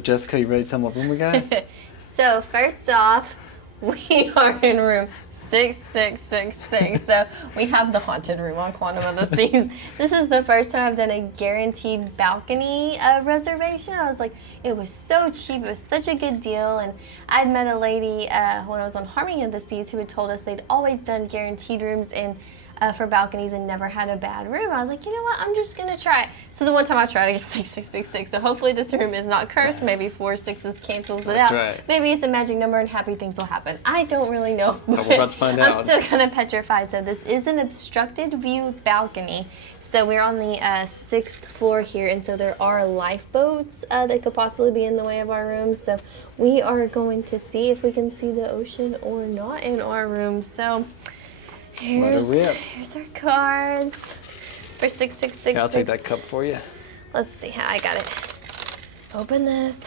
Jessica, you ready to tell me what room we got? So first off, we are in room 6666. So we have the haunted room on Quantum of the Seas. This is the first time I've done a guaranteed balcony reservation. I was like, it was so cheap. It was such a good deal. And I'd met a lady when I was on Harmony of the Seas who had told us they'd always done guaranteed rooms for balconies and never had a bad room. I was like, you know what, I'm just gonna try it. So the one time I tried, I get 6666. So hopefully this room is not cursed. Maybe 4 6s cancels it out. Right. Maybe it's a magic number and happy things will happen. I don't really know. But we're about to find out. I'm still kind of petrified. So this is an obstructed view balcony. So we're on the 6th floor here, and so there are lifeboats that could possibly be in the way of our room. So we are going to see if we can see the ocean or not in our room. So here's our cards for 666. Yeah, I'll take that cup for you. Let's see how I got it. Open this.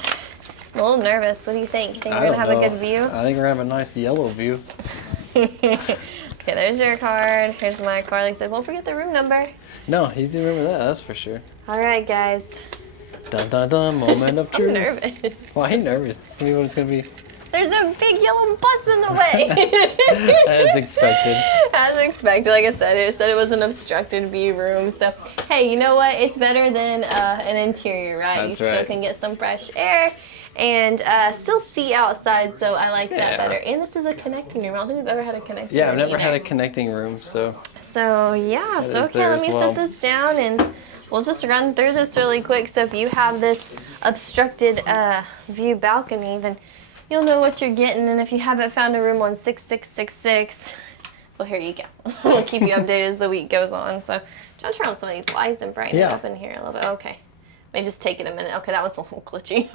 I'm a little nervous. What do you think? You think we're gonna have a good view? I think we're gonna have a nice yellow view. Okay, there's your card. Here's my card. Like I said, won't forget the room number. No, he's gonna remember that. That's for sure. All right, guys. Dun dun dun! Moment of truth. I'm nervous. Why are you nervous? Tell me what it's gonna be. There's a big yellow bus in the way. As expected. As expected. Like I said, it said it was an obstructed view room. So, hey, you know what? It's better than an interior, right? That's you still right. can get some fresh air and still see outside. So I like that better. And this is a connecting room. I don't think we've ever had a connecting room. Yeah, I've never had a either. connecting room, so. So yeah, That so is okay, there let as me well. set this down and we'll just run through this really quick. So if you have this obstructed view balcony, then you'll know what you're getting. And if you haven't found a room on 6666, well, here you go. We'll keep you updated as the week goes on. So try to turn on some of these lights and brighten it up in here a little bit. Okay, may just take it a minute. Okay, that one's a little glitchy.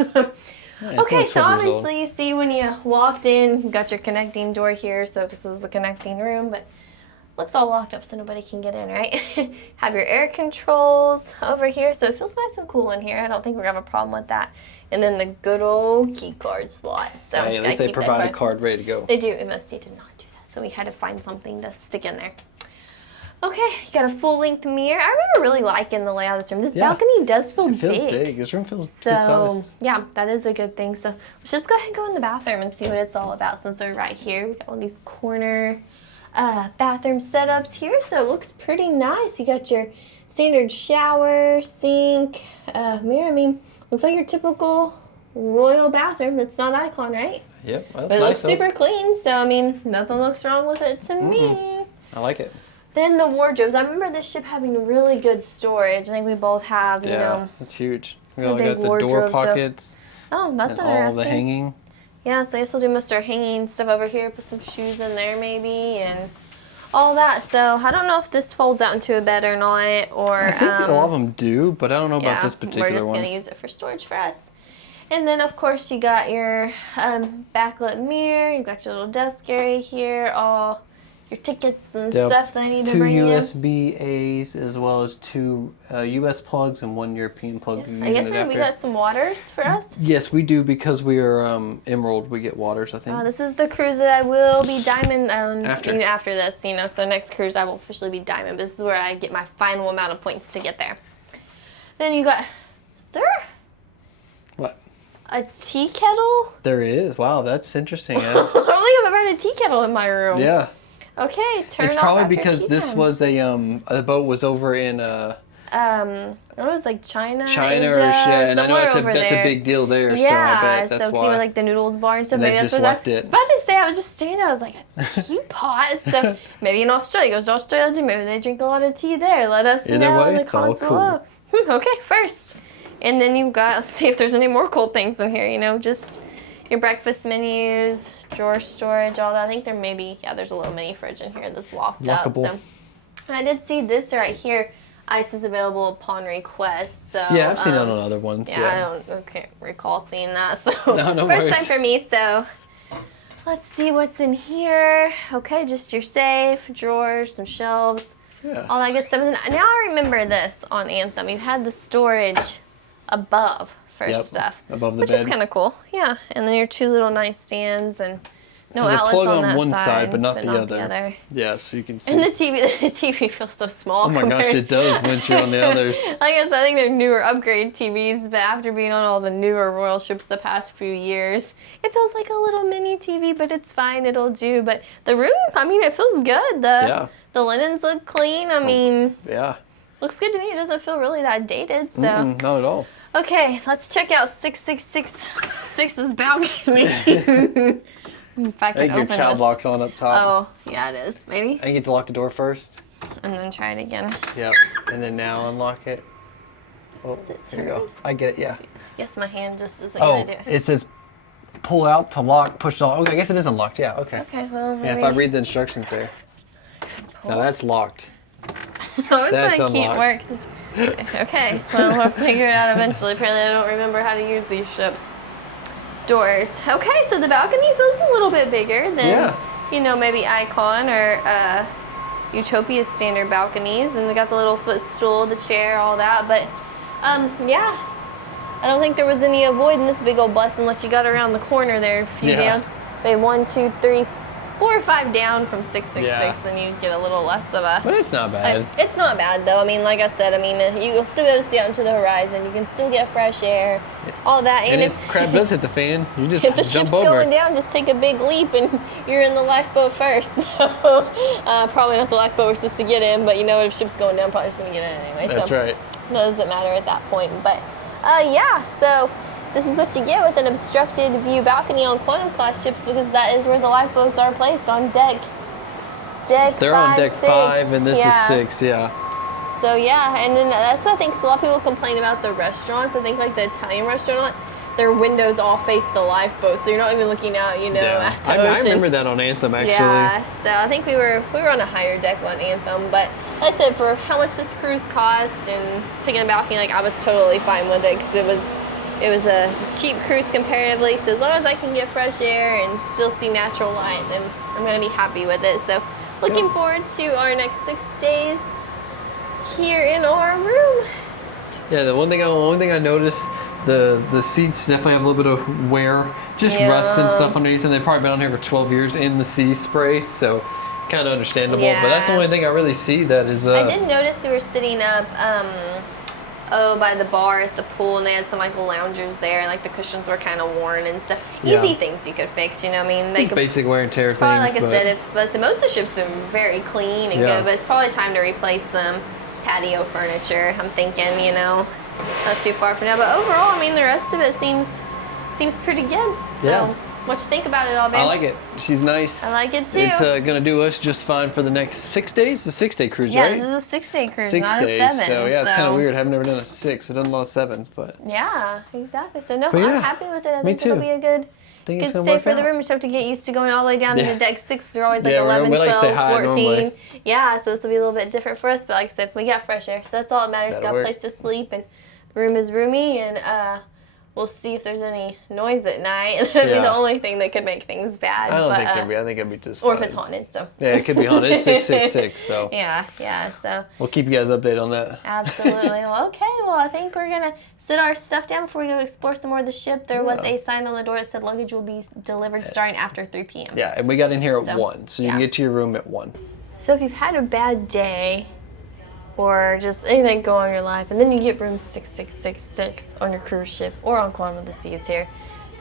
Yeah, it's Okay, only so 12 years old. obviously you see when you walked in, you got your connecting door here, so this is the connecting room, but looks all locked up so nobody can get in, right? Have your air controls over here, so it feels nice and cool in here. I don't think we're gonna have a problem with that. And then the good old key card slot. So Hey, at least they provide a card ready to go. They do. MSD did not do that, so we had to find something to stick in there. Okay, you got a full-length mirror. I remember really liking the layout of this room. This balcony does feel big. It feels big. This room feels So, good sized. yeah, that is a good thing. So let's just go ahead and go in the bathroom and see what it's all about. Since we're right here, we got all these corner bathroom setups here. So it looks pretty nice. You got your standard shower, sink, mirror. I mean, looks like your typical royal bathroom. That's not Icon, right? Yep. Well, But it looks super clean. So, I mean, nothing looks wrong with it to me. I like it. Then the wardrobes. I remember this ship having really good storage. I think we both have, you know. It's huge. We the got big the door wardrobe, so- pockets Oh, that's and interesting. all the hanging. Yeah, so I guess we'll do most of our hanging stuff over here. Put some shoes in there maybe and all that. So I don't know if this folds out into a bed or not. Or I think a lot of them do, but I don't know about this particular we're just one. going to use it for storage for us. And then, of course, you got your backlit mirror. You've got your little desk area here. All your tickets and Yep. stuff that I need to 2 bring in. USB-As as well as 2 US plugs and 1 European plug. I guess maybe we got some waters for us. Yes, we do because we are Emerald. We get waters, I think. This is the cruise that I will be Diamond After. after this, you know. So next cruise I will officially be Diamond. But this is where I get my final amount of points to get there. Then you got, is there What? a tea kettle? There is. Wow, that's interesting. I don't think I've ever had a tea kettle in my room. Yeah. Okay, turn It's off probably after because tea this time. was the boat was over in it was like China, China Asia, or shit, and I know somewhere that's over a there. big deal there, Yeah, so I bet that's so why. see where like the noodles bar and stuff. And Maybe they've that's just what left I it. was about to say. I was just standing there. I was like, a teapot. So maybe in Australia, goes to Australia too. Maybe they drink a lot of tea there. Let us Either know way, in the it's all comments cool. below. Okay, first, and then you've got. Let's see if there's any more cool things in here. You know, just your breakfast menus, drawer storage, all that. I think there may be. Yeah, there's a little mini fridge in here that's locked up. Lockable. So I did see this right here. Ice is available upon request. So Yeah, I've seen that on other ones. yeah, I can't recall seeing that. So No first worries. time for me. So let's see what's in here. Okay, just your safe, drawers, some shelves, Yeah. all that good stuff. And now I remember this on Anthem. You had the storage above for Yep, stuff, above the which bed. is kind of cool. Yeah, and then your 2 little nightstands and No There's a outlets plug on on that one side, but not the the other. Yeah, so you can see. And the TV feels so small. Oh my gosh, compared- it does once you're on the others. I guess I think they're newer upgrade TVs, but after being on all the newer Royal ships the past few years, it feels like a little mini TV, but it's fine, it'll do. But the room, I mean, it feels good. The linens look clean. I mean, Yeah. looks good to me. It doesn't feel really that dated. So, Not at all. okay, let's check out 6666's balcony. If I I can think your open child this. lock's on up top. Oh, yeah, it is. Maybe. I get to lock the door first. And then try it again. Yep. And then now unlock it. Oh, Is it there you go. turn? I get it, yeah. Guess my hand just isn't Oh, gonna do it. it says pull out to lock, push to lock. Okay, I guess it is unlocked. Yeah, okay. Okay, well, Yeah, maybe. if I read the instructions there. Now that's locked. Oh, That's this can't unlocked. work. Okay, well, we'll figure it out eventually. Apparently, I don't remember how to use these ships. Doors. Okay, so the balcony feels a little bit bigger than, Yeah. you know, maybe Icon or Utopia's standard balconies. And they got the little footstool, the chair, all that. But, yeah. I don't think there was any avoiding this big old bus unless you got around the corner there, a few Yeah. down. Maybe 1, 2, 3, 4 or 5 down from 666, Yeah. then you get a little less of a... But it's not bad. It's not bad though. I mean, like I said, you'll still be able to see out into the horizon. You can still get fresh air, all that. And if crap does hit the fan, you just if the jump ship's over. going down, just take a big leap and you're in the lifeboat first. So probably not the lifeboat we're supposed to get in, but you know what? If ship's going down, probably just gonna get in anyway. That's so right. It doesn't matter at that point. But yeah, so this is what you get with an obstructed view balcony on Quantum class ships, because that is where the lifeboats are placed, on deck. They're on deck 6. 5 and this Yeah. is 6, yeah. So yeah, and then that's what I think, 'cause a lot of people complain about the restaurants. I think like the Italian restaurant, their windows all face the lifeboat, so you're not even looking out, you know, at the I ocean. remember that on Anthem actually. Yeah, so I think we were on a higher deck on Anthem, but like I said, for how much this cruise cost and picking a balcony, like I was totally fine with it, because it was a cheap cruise comparatively. So as long as I can get fresh air and still see natural light, then I'm gonna be happy with it. So looking forward to our next 6 days here in our room. Yeah, the one thing I noticed, the seats definitely have a little bit of wear, just Yeah. rust and stuff underneath them. They've probably been on here for 12 years in the sea spray, so kind of understandable. But that's the Yeah. only thing I really see that is. I did notice we were sitting up, by the bar at the pool, and they had some like loungers there, and like the cushions were kind of worn and stuff. Yeah. Easy things you could fix, you know. I mean, they Just could basic wear and tear probably, things. like I said, but most of the ship's been very clean and Yeah. good, but it's probably time to replace some patio furniture. I'm thinking, you know, not too far from now. But overall, I mean, the rest of it seems pretty good. So, Yeah. what you think about it all, babe? I like it. She's nice. I like it too. It's gonna do us just fine for the next 6 days. The 6-day cruise, Yeah, right? this is a 6-day cruise, 6 not days. a 7. So yeah, it's kind of weird. I've never done a 6. I've done a lot of 7s, but Yeah, exactly. So no, But I'm yeah, happy with it. I me think it'll too. be a good think it's gonna stay work for the out. room. You just have to get used to going all the way down Yeah. to deck 6. They're always like Yeah, we 11, like to 12, say hi 14. normally. Yeah, so this will be a little bit different for us. But like I said, we got fresh air, so that's all that matters. That'll Got a work. place to sleep, and the room is roomy, and we'll see if there's any noise at night. That'd be Yeah. the only thing that could make things bad. I don't but, think there'll be. I think it'll be just or if fine. it's haunted, so. Yeah, it could be haunted. It's 666, so Yeah, so. we'll keep you guys updated on that. Absolutely. Well, okay. Well, I think we're gonna sit our stuff down before we go explore some more of the ship. There was a sign on the door that said luggage will be delivered starting after 3 p.m. Yeah, and we got in here at So, 1, so you can yeah. get to your room at 1. So if you've had a bad day or just anything go on in your life, and then you get room 6666 on your cruise ship or on Quantum of the Seas here,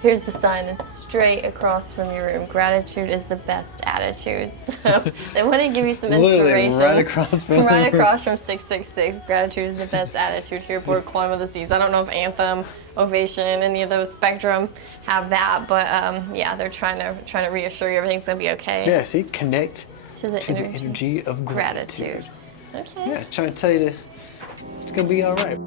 here's the sign that's straight across from your room. Gratitude is the best attitude. So they want to give you some Literally inspiration. right across from Right the room. across from 666. Gratitude is the best attitude here aboard Quantum of the Seas. I don't know if Anthem, Ovation, any of those Spectrum have that, but yeah, they're trying to reassure you everything's gonna be okay. Yeah, see, connect To the to the energy energy of gratitude. gratitude. Okay. Yeah, trying to tell you it's gonna be all right.